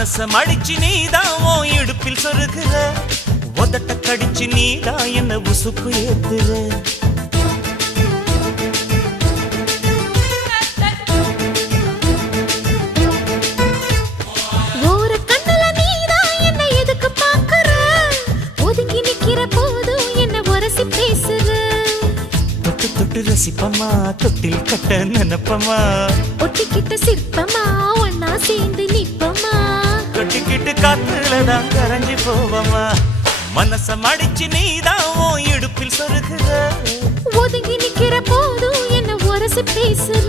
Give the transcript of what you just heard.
மனச மடிச்சு நீதான் உன் இடுப்பில் சொருகுற, உதட்ட கடிச்சு நீதான் என்ன உசுப்பு ஏத்துற. ஒரு கண்ணுல நீதான் என்ன எதுக்கு பாக்குற, ஒதுங்கி நிக்கிற போதும் என்ன உரசி பேசுற. தொட்டு தொட்டு ரசிப்பமா, தொட்டில் கட்ட நினைப்பமா, ஒட்டிக்கிட்ட சிற்பமா ஒன்னா சேர்ந்து நிப்பமா, தொட்டிக்கிட்டு காத்துலதான் கரைஞ்சி போவமா. மனச மடிச்சு நீதான் உன் இடுப்பில் சொருகுற, ஒதுங்கி நிக்கிற போதும் என்ன உரசி பேசுற.